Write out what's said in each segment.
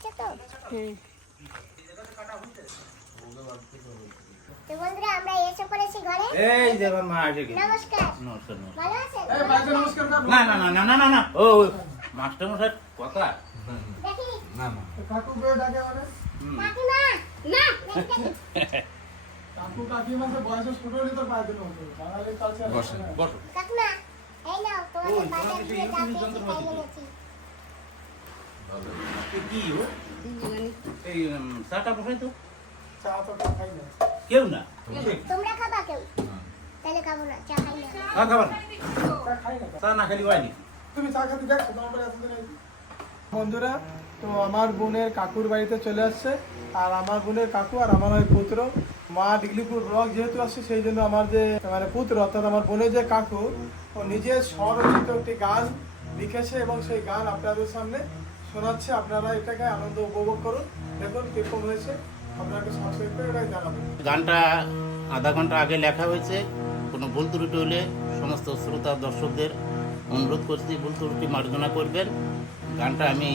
আছে তো তো বন্ধুরা আমরা এসে পড়েছি ঘরে। এই যে আমার মা আসে গেছে। নমস্কার। নমস্কার নমস্কার। ভালো আছেন? এই ভাইকে নমস্কার না। না না না না না না না ও মাস্টার মশাই কথা দেখি না না কাকু কে ডাকে মানে? কাকিমা না কাকু কাকিমা তো বয়সে ছোট হলে তো পাইতে না হতো। বাঙালির কালচার। বসো বসো কাকিমা এই নাও তোমাদের ওই, বাজার তোমার দিয়ে কিছু যা ইলেকট্রনিক পেয়েছি যন্ত্রপাতি তাই এনেছি। কি ও এই চাটা বসাই তো চা তো খাই না। কেউ না তোমরা খাবা কেউ? তাহলে খাবো না, চা খাই না। খাবার না চা খাই না। চা না খালি হয়নি তুমি চা খেতে দেখো তোমার বাড়ি এতদিন আগে। বন্ধুরা তো আমার বোনের কাকুর বাড়িতে চলে আসছে আর আমার বোনের কাকু আর আমার ওই পুত্র মা ডিগলিপুর ব্লক যেহেতু আসছে সেই জন্য আমার যে মানে পুত্র অর্থাৎ আমার বোনের যে কাকু ও নিজের স্বরচিত একটি গান লিখেছে এবং সেই গান আপনাদের সামনে শোনাচ্ছে। আপনারা এটাকে আনন্দ উপভোগ করুন, দেখুন কিরকম হয়েছে, আপনাকে সাবস্ক্রাইব করে এটাই জানাবেন। গানটা আধা ঘন্টা আগে লেখা হয়েছে। কোনো ভুল ত্রুটি হলে সমস্ত শ্রোতা দর্শকদের অনুরোধ করছি ভুল ত্রুটি মার্জনা করবেন। গানটা আমি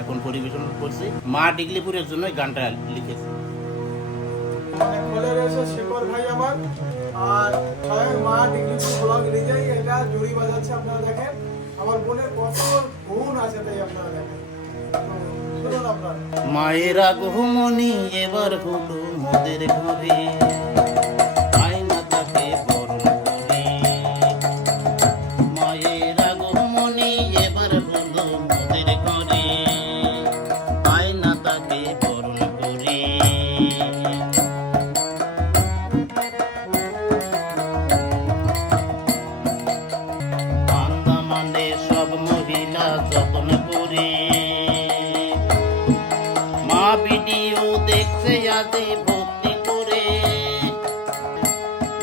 এখন পরিবেশন করছি। মা ডিগলিপুরের জন্য গানটা লিখেছি। কোলে রয়েছে শিকর ভাই আমার আর স্বয়ং মা ডিগলিপুর ব্লগ নিজেই এটা জুড়ি বাজাচ্ছে। আপনারা দেখেন আমার বোনের কত গুণ আছে তাই আপনারা দেখেন। তো শুনুন আপনারা। মায়ের আগমনী এবার হলো মোদের ঘরে আয়না তাকে বরণ করে। মায়ের আগমনী এবার হলো মোদের ঘরে আয়না তাকে বরণ করে। আন্দামানে সব মহিলা যত্ন করে মা ভিডিও দেখছে আজে ভক্তি করে।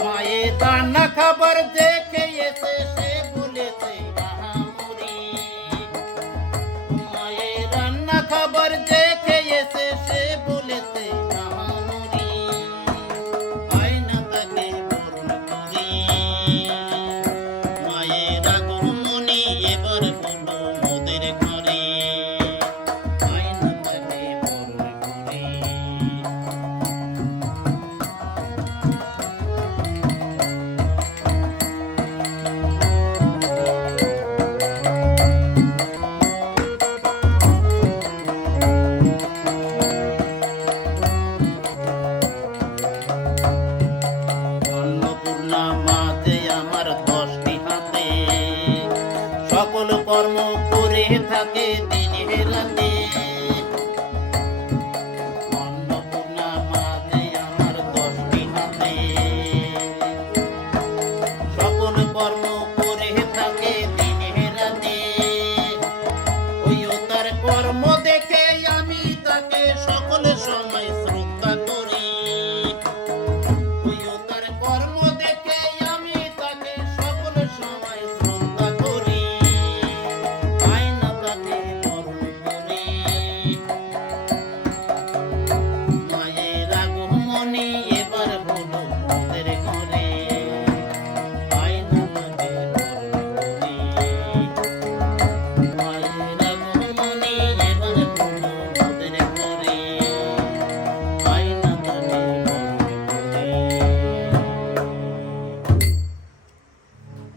মায়ের রান্না খাবার দেখে এসে সে বলেছে আহামরি। মায়ের রান্না খাবার দেখে এসে সে বলেছে আহামরি। আয়না তাকে বরণ করে। মায়ের আগমনী এবার হলো মোদের ঘরে আয়না তাকে বরণ করে। অন্নপূর্ণা মাতে আমার 10টি হাতে সকল কর্ম করে থাকে দিনে রাতে। অন্নপূর্ণা মাতে আমার 10টি হাতে সকল কর্ম করে থাকে দিনে রাতে। ওই তার কর্ম দেখে আমি তাকে সকল সময় শ্রদ্ধা করি। ওইও তার কর্ম দেখে আমি তাকে সকল সময় শ্রদ্ধা করি। আয়না তাকে বরণ করে। মায়ের আগমনী এবার হলো মোদের ঘরে আয়না তাকে বরণ করে। মায়ের আগমনী এবার হলো মোদের ঘরে আয়না তাকে বরণ করে।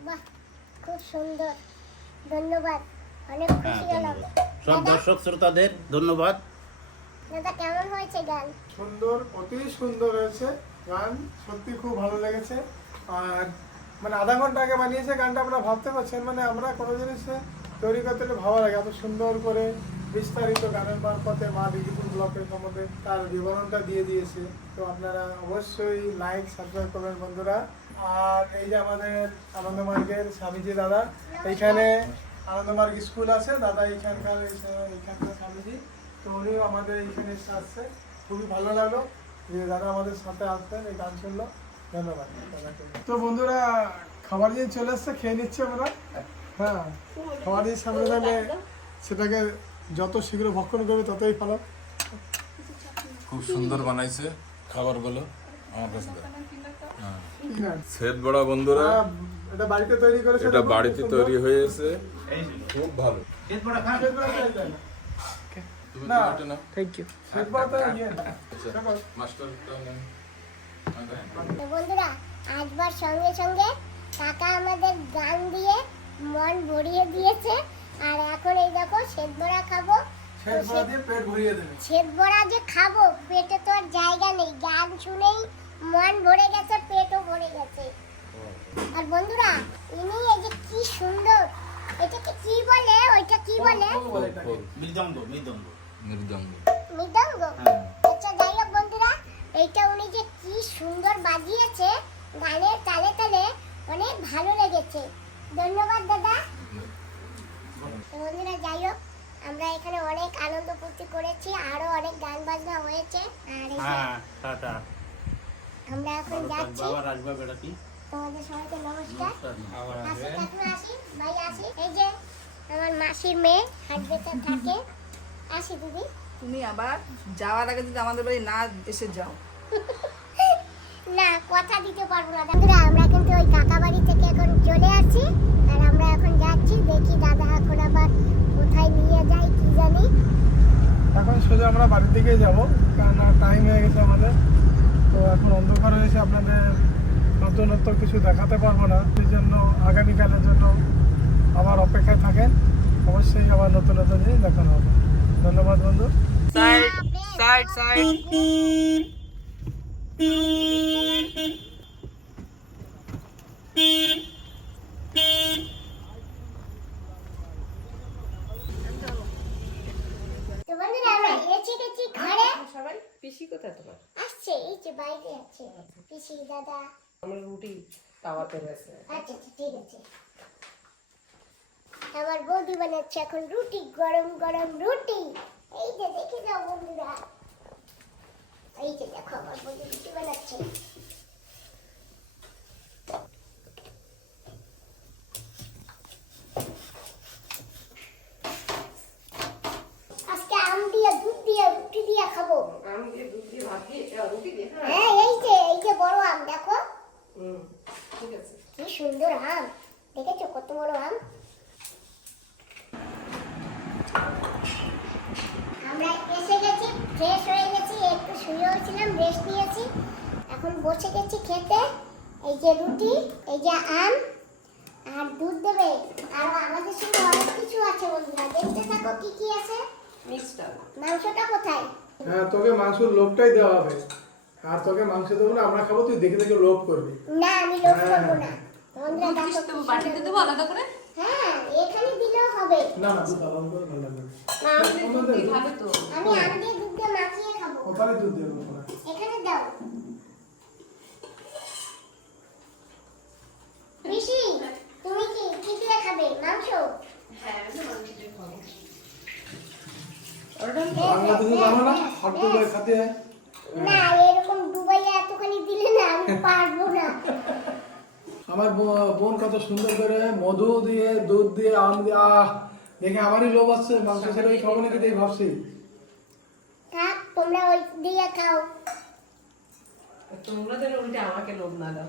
বাহ খুব সুন্দর, ধন্যবাদ, অনেক খুশি হলাম। সব দর্শক শ্রোতাদের ধন্যবাদ। দাদা কেমন হয়েছে গান? সুন্দর, অতি সুন্দর হয়েছে গান, সত্যি খুব ভালো লেগেছে। আর মানে আধা ঘন্টা আগে বানিয়েছে গানটা, আপনারা ভাবতে পারছেন মানে আমরা কোনো জিনিসে তৈরি করতে হলে ভালো লাগে। এত সুন্দর করে বিস্তারিত গানের মারফতে মা ডিগলিপুর ব্লকের সম্বন্ধে তার বিবরণটা দিয়ে দিয়েছে। তো আপনারা অবশ্যই লাইক সাবস্ক্রাইব করবেন বন্ধুরা। আর এই যে আমাদের আনন্দমার্গের স্বামীজি দাদা, এইখানে আনন্দমার্গ স্কুল আছে দাদা, এইখানকার স্বামীজি, তো উনিও আমাদের এইখানে এসে আসছে। খুবই ভালো লাগলো যে দাদা আমাদের সাথে আসতেন, এই গান শুনলো। ধন্যবাদ দাদাকে। তো বন্ধুরা খাবার দিয়ে চলে আসছে, খেয়ে নিচ্ছে আমরা। হ্যাঁ, খাবার দিয়ে সামনে থাকলে সেটাকে যত শীঘ্র ভক্ষণ করবে ততই ভালো। খুব সুন্দর বানাইছে খাবারগুলো আমার কাছে। হ্যাঁ, সেট বড়া বন্ধুরা, এটা বাড়িতে তৈরি করেছে, এটা বাড়িতে তৈরি হয়েছে, খুব ভালো। খেত বড়া খান। তুমি না। এটা নাও। Thank you. সেট বড়াটা ইয়ে না। আচ্ছা, দেখো, মাস্টারটা নেন। তো বন্ধুরা আসবার সঙ্গে সঙ্গে কাকা আমাদের গান দিয়ে মন ভরিয়ে দিয়েছে। আর এখন এই দেখো শ্বেত বড়া খাবো। সেট বড়া দিয়ে পেট ভরিয়ে দেবে। শ্বেত বড়া যে খাবো পেটে তো আর জায়গা নেই, গান শুনেই মন ভরে গেছে, পেটও ভরে গেছে। আর বন্ধুরা ইনি এই যে কি সুন্দর, এটাকে কি বলে, ওইটা কি বলে? খোল বলে এটাকে। মৃদঙ্গ মৃদঙ্গ মৃদঙ্গ। মৃদঙ্গ। হ্যাঁ। আচ্ছা যাই হোক বন্ধুরা, এইটা উনি যে কি সুন্দর বাজিয়েছে গানের তালে তালে, অনেক ভালো লেগেছে। ধন্যবাদ দাদা। তো বন্ধুরা যাই হোক, আমরা এখানে অনেক আনন্দ ফুর্তি করেছি, আরো অনেক গান বাজনা হয়েছে। আর এই যে হ্যাঁ টাটা। আমরা এখন যাচ্ছি। আবার আসবে বেটা কি? তোমাদের সবাইকে নমস্কার। আবার আসি কাকিমা, আসি ভাই, আসি। এই যে আমার মাসির মেয়ে হাটবেতে থাকে। আসি দিদি। তুমি আবার যাওয়ার আগে যদি আমাদের বাড়ি না এসে যাও। না, কথা দিতে পারবো না। বন্ধুরা আমরা কিন্তু ওই কাকা বাড়ি থেকে এখন চলে আসছি, আর আমরা এখন যাচ্ছি, দেখি দাদা এখন আবার কোথায় নিয়ে যায় কি জানি। এখন সোজা আমরা বাড়ির দিকেই যাবো, কারণ টাইম হয়ে গেছে আমাদের। তো এখন অন্ধকার হয়েছে, আপনাদের নতুনত্ব কিছু দেখাতে পারবো না। সেই জন্য আগামীকালের জন্য আবার অপেক্ষায় থাকেন, অবশ্যই আবার নতুনত্ব জিনিস দেখানো হবে। ধন্যবাদ বন্ধু। Side side side. তো বন্ধুরা আমরা এসে গেছি ঘরে। সবাই পিসি কোথায় তোমার? আসছে, এই যে বাইরে আছে পিসি দাদা। আমার রুটি তাওয়াতে রয়েছে। আচ্ছা আচ্ছা ঠিক আছে। আমার বৌদি বানাচ্ছে এখন রুটি, গরম গরম রুটি। এই যে দেখে যাও বন্ধুরা, এই যে দেখো আমার বৌদি রুটি বানাচ্ছে। আজকে আম দিয়ে দুধ দিয়ে রুটি দিয়ে খাবো। আম দিয়ে দুধ দিয়ে ভাত দিয়ে রুটি দিয়ে। হ্যাঁ এই যে বড় আম দেখো, ঠিক আছে। কি সুন্দর আম, দেখেছো কত বড় আম। আমরা এসে গেছি, ফ্রেশ হয়ে গেছি, একটু শুয়েও ছিলাম, রেস্ট নিয়েছি, এখন বসে গেছি খেতে। এই যে রুটি, এই যে আম, আর দুধ দেবে, আর আমাদের সঙ্গে অনেক কিছু আছে বন্ধুরা, দেখতে থাকো কি কি আছে। মিক্সড মাংসটা কোথায়? হ্যাঁ, তোকে মাংসের লোভটাই দেওয়া হবে। আর তোকে মাংস দেবো না, আমরা খাবো, তুই দেখে দেখে লোভ করবি। না আমি লোভ করবো না বন্ধুরা, দেখো কি তো বাটিতে সুন্দর। দেবো আলাদা করে। হ্যাঁ এখানে দিলেও হবে। না না, দুধ আলাদা করে ভালো লাগবে। না আমি দুধ দিয়ে খাবে তো। আমি আম দিয়ে দুধ দিয়ে মাখিয়ে খাবো। ওখানে দুধ দেবো ওখানে। এখানে দাও। ঋষি তুমি কি দিয়ে খাবে? মাংস? হ্যাঁ আমি মাংস দিয়ে খাবো। বাংলা দুধ জানো না, হট দুধ খাতে হয়। না এরকম ডুবাইয়া এতখানি দিলে না আমি পারবো না। আমার বোন কত সুন্দর করে মধু দিয়ে দুধ দিয়ে আম দিয়ে, দেখে আমারই লোভ আসছে, মাংস ছেড়ে ওই খাবো নাকি তাই ভাবছি। থাক তোমরা ওই দিয়ে খাও। তোমরা যেন উল্টে আমাকে লোভ না দাও।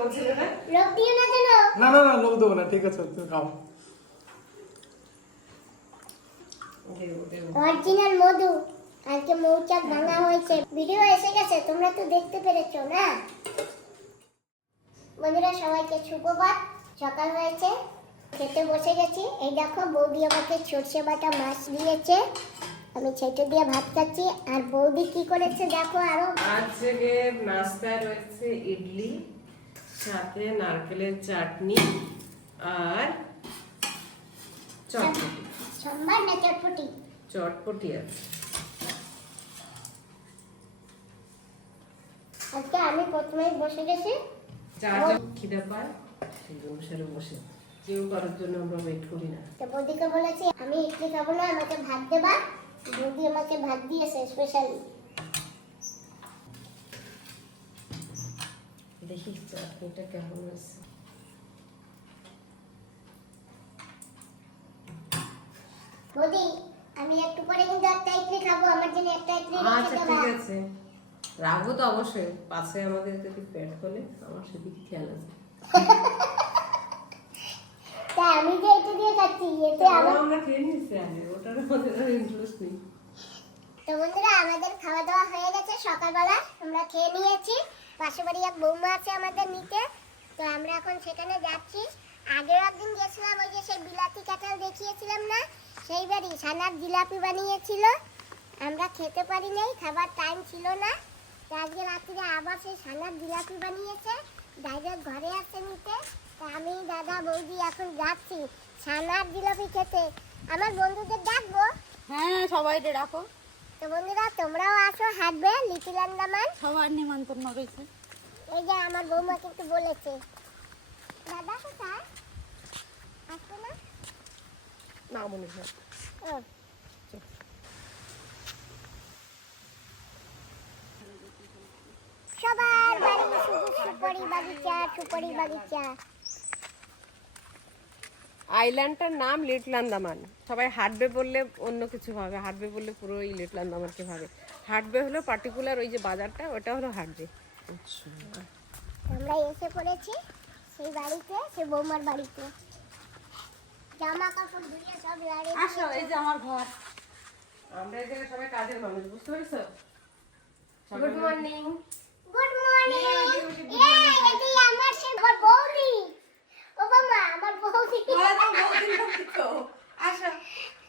বলছিলে না? লোভ দিও না যেন। না না না, লোভ দেবো না, ঠিক আছে তুমি খাও। অরিজিনাল মধু, আজকে মৌচাক ভাঙা হয়েছে। ভিডিও এসে গেছে, তোমরা তো দেখতে পেরেছো না বন্ধুরা। সবাইকে সুপ্রভাত, সকাল হয়েছে, খেতে বসে গেছি। এই দেখো বৌদি আমাকে সর্ষে বাটা মাছ দিয়েছে, আমি ছেটে দিয়ে ভাত খাচ্ছি। আর বৌদি কি করেছে দেখো আরো। আজকে নাস্তায় রয়েছে ইডলি, সাথে নারকেলের চাটনি আর চটপটি। সোমবার না চটপটি? চটপটি আছে। আজকে আমি প্রথমেই বসে গেছি। যার যা খিদে পায় সেই অনুসারে বসে, কেউ কারোর জন্য আমরা ওয়েট করি না। তো বৌদিকে বলেছি আমি ইডলি খাবো না, আমাকে ভাত দেবা। বৌদি আমাকে ভাত দিয়েছে স্পেশালি। দেখি চাটনিটা কেমন হয়েছে। বৌদি আমি একটু পরে কিন্তু একটা ইডলি খাবো, আমার জন্য একটা ইডলি রেখে আচ্ছা দেবা। ঠিক আছে, রাখবো তো অবশ্যই। পাশে আমাদের যদি পেট হলে আমার সেদিকে খেয়াল আছে। তা আমি যে এটা দিয়ে খাচ্ছি ইয়েতে আমার আমরা খেয়ে নিয়েছি আগে, ওটার মধ্যে ইন্টারেস্ট নেই। তো বন্ধুরা আমাদের খাওয়া দাওয়া হয়ে গেছে সকালবেলা, আমরা খেয়ে নিয়েছি। পাশে বাড়ি এক বৌমা আছে আমাদের নিতে, তো আমরা এখন সেখানে যাচ্ছি। আগের একদিন গেছিলাম, ওই যে সেই বিলাতি কাঁঠাল দেখিয়েছিলাম না, সেই বাড়ি ছানার জিলাপি বানিয়েছিল, আমরা খেতে পারি নাই, খাবার টাইম ছিল না। তো আজকে রাত্রে আবার সেই ছানার জিলাপি বানিয়েছে, ডাইরেক্ট ঘরে আসছে নিতে। তো আমি দাদা বৌদি এখন যাচ্ছি ছানার জিলাপি খেতে। আমার বন্ধুদের ডাকবো। হ্যাঁ, সবাই রাখো, তো বন্ধুরা তোমরাও আসো, হাঁটবে লিটিল আন্দামান। সবার নিমন্ত্রণ রয়েছে। এই যে আমার বৌমা কিন্তু বলেছে। দাদা কোথায়? আসবে না? না মনে হয়। ও। সবার বাড়ি শুধু সুপারি বাগিচা, সুপারি বাগিচা। আইল্যান্ডটার নাম লিটল আন্দামান। সবাই হাঁটবে বললে অন্য কিছু ভাবে, হাঁটবে বললে পুরো এই লিটল আন্দামানকে ভাবে। হাঁটবে হলো পার্টিকুলার ওই যে বাজারটা, ওটা হলো হাঁটবে। আমরা এসে পড়েছি সেই বাড়িতে, সেই বৌমার বাড়িতে। জামা কাপড় ধুয়ে সব লাড়ে আসো, এই যে আমার ঘর। আমরা এই জায়গায় সবাই কাজের মানুষ, বুঝতে পেরেছো? Good morning. Good morning. এটাই আমার সেই ঘর বৌদি। ও বাবা, আমার বৌদি। আসো,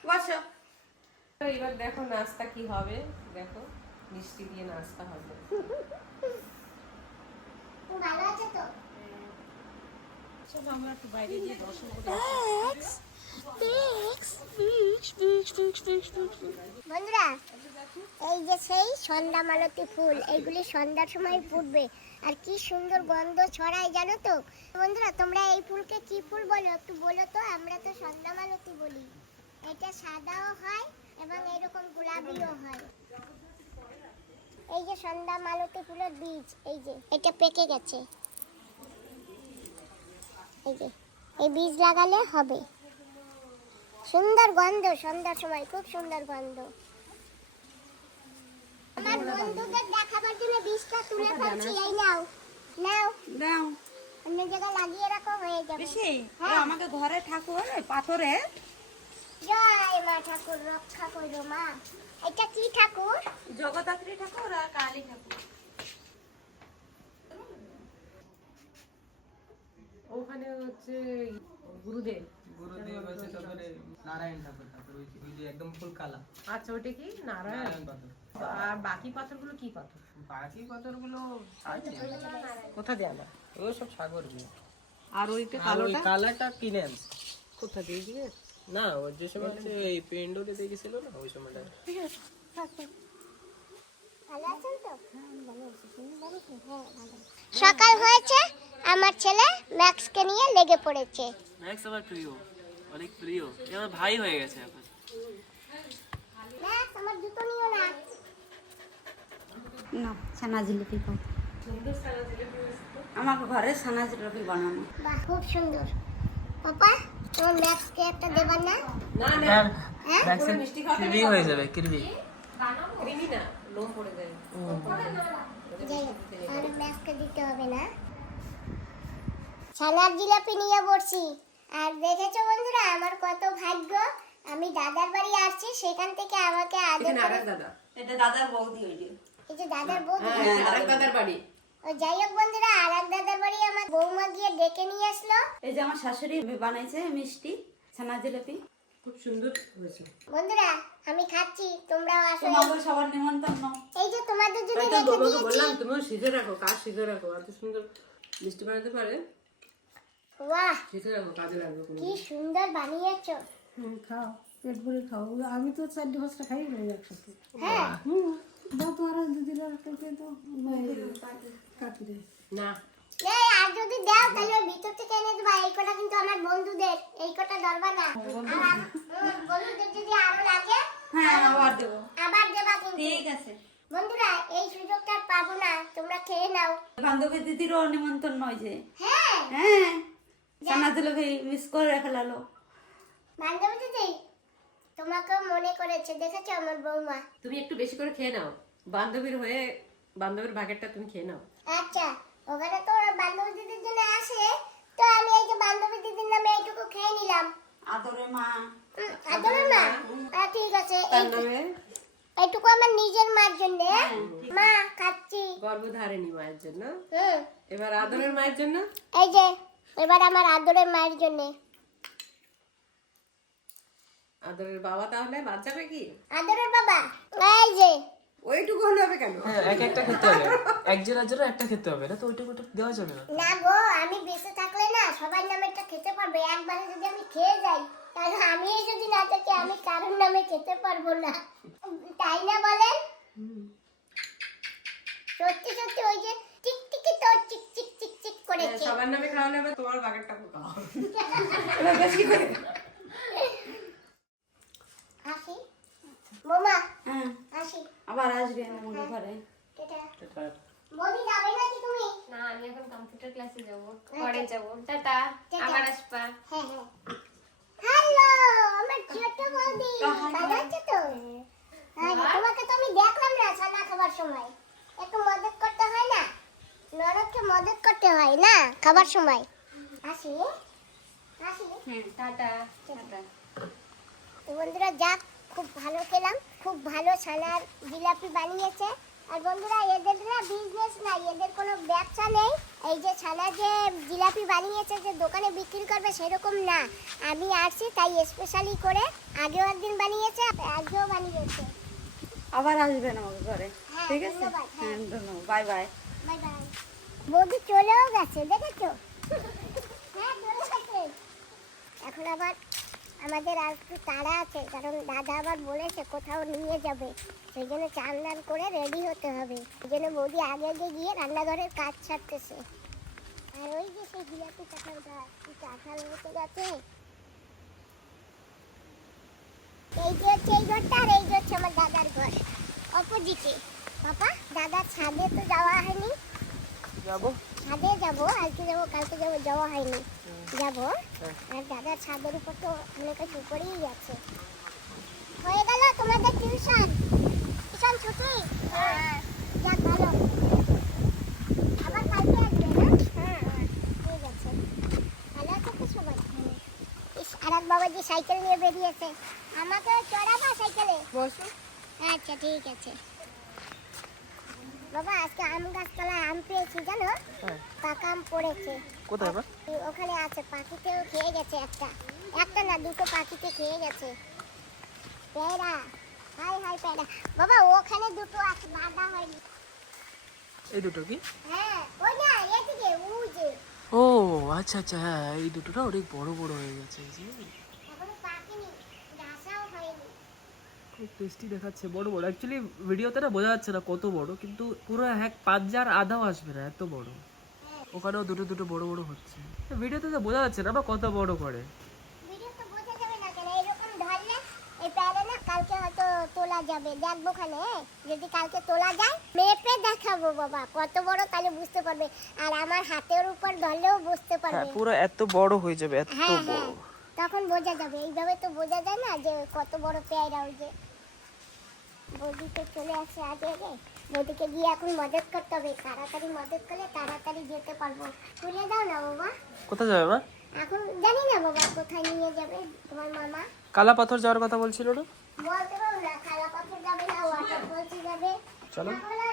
বসো। তো এবার দেখো নাস্তা কি হবে, দেখো মিষ্টি দিয়ে নাস্তা হবে। ভালো আছে তো? আমরা একটু বাইরে গিয়ে দর্শন করি। বন্ধুরা, এই যে সেই সন্ধ্যা মালতী ফুল, এইগুলি সন্ধ্যার সময় ফুটবে, আর কি সুন্দর গন্ধ ছড়ায় জানো তো? বন্ধুরা তোমরা এই ফুলকে কি ফুল বলো একটু বলো তো? আমরা তো সন্ধ্যা মালতী বলি। এটা সাদাও হয় এবং এরকম গোলাপিও হয়। এই যে সন্ধ্যা মালতী ফুলের বীজ, এই যে এটা পেকে গেছে, এই যে এই বীজ লাগালে হবে। সুন্দর গন্ধ সন্ধ্যার সময়, খুব সুন্দর গন্ধ। আমার বন্ধুদের দেখাবার জন্য বীজটা তুলে ফেলছি। এই নাও, নাও, দাও অন্য জায়গায় লাগিয়ে রাখো, হয়ে যাবে। বেশি আমাকে ঘরে ঠাকুর ওই পাথরে। জয় মা ঠাকুর, রক্ষা করো মা। এটা কি ঠাকুর? জগদ্ধাত্রী ঠাকুর আর কালী ঠাকুর। ওখানে হচ্ছে গুরুদেব। গুরুদেব আছে, তারপরে নারায়ণ ঠাকুর, তারপরে ওই যে একদম ফুল কালা আচ্ছা, ওটা কি নারায়ণ? নারায়ণ পাথর। আর বাকি পাথরগুলো কি পাথর? বাকি পাথরগুলো আছে, কোথা দিয়ে আনা? ওই সব সাগর দিয়ে। আর ওইটা আর ওই কালোটা কালারটা কিনে আনছে। কোথা দিয়ে দিবে? না, ওই যে সময় হচ্ছে এই পেন্ডোতে দেখেছিল না, ওই সময়টা। ভালো আছেন তো? সকাল হয়েছে, আমার ছেলে ম্যাক্সকে নিয়ে লেগে পড়েছে। ম্যাক্স আমার প্রিয়, অনেক প্রিয়, এ আমার ভাই হয়ে গেছে এখন। ম্যাক্স আমার জুতো নিও না। না, ছানা জিলিপি খাও। আমার ঘরে ছানা জিলিপি বানানো। বাহ, খুব সুন্দর। পাপা, তোমার ম্যাক্সকে একটা দেবার না? না না, হ্যাঁ, পুরো মিষ্টি খাওয়াতে কিরবি হয়ে যাবে, কিরবি। ক্রিমি না, লোম পড়ে যায়। যাই হোক, আর ম্যাক্সকে দিতে হবে না। ছানার জিলাপি নিয়ে বসছি। আর দেখেছো বন্ধুরা, আমার কত ভাগ্য, আমি দাদার বাড়ি আসছি, সেখান থেকে আমাকে আদর এখানে করে। আরেক দাদা। এটা দাদার বৌদি ওই যে। এই যে দাদার বৌদি। হ্যাঁ, আরেক দাদার বাড়ি। ও যাই হোক বন্ধুরা, আর এক দাদার বাড়ি আমার বৌমা গিয়ে ডেকে নিয়ে আসলো। এই যে আমার শাশুড়ি বানাইছে মিষ্টি ছানা জিলিপি। খুব সুন্দর হয়েছে। বন্ধুরা আমি খাচ্ছি, তোমরাও আসো। তোমাদের সবার নিমন্ত্রণ। এই যে তোমাদের জন্য তাই তো রেখে তোমাকে দিয়েছি। বললাম তুমিও সিজে রাখো, কাজ সিজে রাখো, এত সুন্দর মিষ্টি বানাতে পারে। বাহ, সিজে রাখো, কাজে লাগবে কোনো। কি সুন্দর বানিয়েছো। খাও, পেট ভরে খাও। আমি তো 4-5টা খাই না একসাথে। হ্যাঁ, দাও তোমার দিদিরা কাছে তো কাটি রে। না, এই আর যদি দাও তাহলে ওই ভিতর থেকে এনে দেবা। এই কটা কিন্তু আমার বন্ধুদের, এই কটা ধরবা না। আর বন্ধুদের যদি আরো লাগে হ্যাঁ, আবার দেবো। আবার দেবা কিন্তু। ঠিক আছে। বন্ধুরা এই সুযোগটা আর পাবো না, তোমরা খেয়ে নাও। বান্ধবী দিদিরও নিমন্ত্রণ নয় যে। হ্যাঁ, হ্যাঁ, ছানা জিলিপি মিস করে রেখে লালো। বান্ধবী দিদি তোমাকেও মনে করেছে, দেখেছো আমার বৌমা। তুমি একটু বেশি করে খেয়ে নাও, বান্ধবীর হয়ে বান্ধবীর ভাগেরটা তুমি খেয়ে নাও। আচ্ছা, ওখানে তো ওরা বান্ধবী দিদির জন্য আসে, তো আমি এই যে বান্ধবী দিদির নামে এইটুকু খেয়ে নিলাম। আদরে মা। আদরের মা? ঠিক আছে, তার নামে এইটুকু আমার নিজের মার জন্য। মা খাচ্ছি। গর্ভধারিণী মায়ের জন্য। হুম, এবার আদরের মায়ের জন্য। এই যে এবার আমার আদরের মায়ের জন্য। আদরের বাবা তাহলে বাদ যাবে কি? আদরের বাবা এই যে ওইটুকু হলে হবে কেন? হ্যাঁ এক একটা খেতে হবে, একজনের জন্য একটা খেতে হবে না তো ওইটুকু দেওয়া যাবে না। না গো, আমি বেঁচে থাকলে না সবার নামেরটা খেতে পারবো। একবারে যদি আমি খেয়ে যাই তাহলে আমি যদি না থাকি আমি কারোর নামে খেতে পারবো না, তাই না বলেন? সত্যি সত্যি ওই যে টিকটিকি তো চিক চিক চিক চিক করেছে। সবার নামে খাওয়ালে হবে, তোমার বাগেরটা খাও। আসি বোমা, হ্যাঁ, আসি। আবার আসবে আমাদের ঘরে। কেটা মোদি যাবে নাকি তুমি? না আমি এখন কম্পিউটার ক্লাসে যাব, পরে যাব। টাটা, আবার আসবা। হ্যাঁ হ্যাঁ। হ্যালো আমার ছোট বৌদি, ভালো আছো তো? হ্যাঁ, তোমাকে তো আমি দেখলাম না ছানা খাবার সময়। একটু মদত করতে হয় না? নরককে মদত করতে হয় না খাবার সময়। আসি আসি। টাটা। তো বন্ধুরা যাক, খুব ভালো খেলাম, খুব ভালো ছানার জিলাপি বানিয়েছে। আর বন্ধুরা এদের না বিজনেস নাই, এদের কোনো ব্যবসা নেই। এই যে ছানা যে জিলাপি বানিয়েছে যে দোকানে বিক্রি করবে সেরকম না। আমি আসছি তাই স্পেশালি করে, আগেও একদিন বানিয়েছে, আজকেও বানিয়েছে। আবার আসবেন আমাদের ঘরে, হ্যাঁ, ঠিক আছে? ধন্যবাদ, হ্যাঁ। হ্যাঁ, ধন্যবাদ, বাই বাই। Bye bye. বৌদি চলেও গেছে, দেখেছো? হ্যাঁ চলে গেছে। এখন আবার আমাদের আর একটু তাড়া আছে, কারণ দাদা আবার বলেছে কোথাও নিয়ে যাবে, সেই জন্য চান দান করে রেডি হতে হবে। সেই জন্য বৌদি আগে আগে গিয়ে রান্নাঘরের কাজ ছাড়তেছে। আর ওই যে সেই জিলাপি কাঁঠাল গাছ, কি কাঁঠাল হতে গেছে। এই যে হচ্ছে এই ঘরটা, আর এই যে হচ্ছে আমার দাদার ঘর অপোজিটে। পাপা দাদার ছাদে তো যাওয়া হয়নি, যাবো ছাদে যাবো, আজকে যাবো, কালকে যাবো, যাওয়া হয়নি, যাবো। আর দাদার ছাদের উপর তো অনেক কিছু করেই গেছে। হয়ে গেল তোমাদের টিউশন? টিউশন ছুটি? যাক ভালো। আবার কালকে আসবে না? হ্যাঁ ঠিক আছে। ভালো আছে তো সবাই? ইস, আর এক বাবাজি সাইকেল নিয়ে বেরিয়েছে। আমাকে চড়াবা সাইকেলে? বসো। আচ্ছা ঠিক আছে। বাবা আজকে আম গাছতলায় আম পেয়েছি জানো? পাকা আম পড়েছে। কোথায় বা? ওখানে আছে, পাখিতেও খেয়ে গেছে একটা, একটা না দুটো পাখিতে খেয়ে গেছে। পেয়ারা, হাই হাই পেয়ারা। বাবা ওখানে দুটো আছে, বাঁধা হয়নি। এই দুটো কি? হ্যাঁ ওই না এদিকে ওই যে। ও আচ্ছা আচ্ছা, হ্যাঁ এই দুটো না অনেক বড় বড় হয়ে গেছে। এই যে এখনো পাকেনি, গাছাও হয়নি। খুব টেস্টি দেখাচ্ছে, বড় বড়। অ্যাকচুয়ালি ভিডিওতে না বোঝা যাচ্ছে না কত বড়, কিন্তু পুরো এক পাঁচজার আধাও আসবে না, এত বড়। ওখানেও দুটো দুটো বড় বড় হচ্ছে। ভিডিওতে তো বোঝা যাচ্ছে না বা কত বড় করে। ভিডিও তো বোঝা যাবে না কেন, এরকম ধরলে এই পেয়ারা না কালকে হয়তো তোলা যাবে। দেখবো খানে, যদি কালকে তোলা যায় মেপে দেখাবো বাবা কত বড়, তাহলে বুঝতে পারবে। আর আমার হাতের উপর ধরলেও বুঝতে হ্যাঁ পারবে। পুরো এত বড় হয়ে যাবে, এত হ্যাঁ বড়। হ্যাঁ, তখন বোঝা যাবে। এইভাবে তো বোঝা যায় না যে কত বড় পেয়ারা। ওই যে বৌদি তো চলে আসে আগে আগে, বৌদিকে গিয়ে এখন মদত করতে হবে। তাড়াতাড়ি মদত করলে তাড়াতাড়ি যেতে পারবো। তুলে দাও না বাবা। কোথায় যাবে মা? এখন জানি না বাবা কোথায় নিয়ে যাবে তোমার মামা। কালা পাথর যাওয়ার কথা বলছিল না? বলতে পারবো না, খালা পাথর যাবে না, ওয়াটার ফলসে যাবে। চলো। তাহলে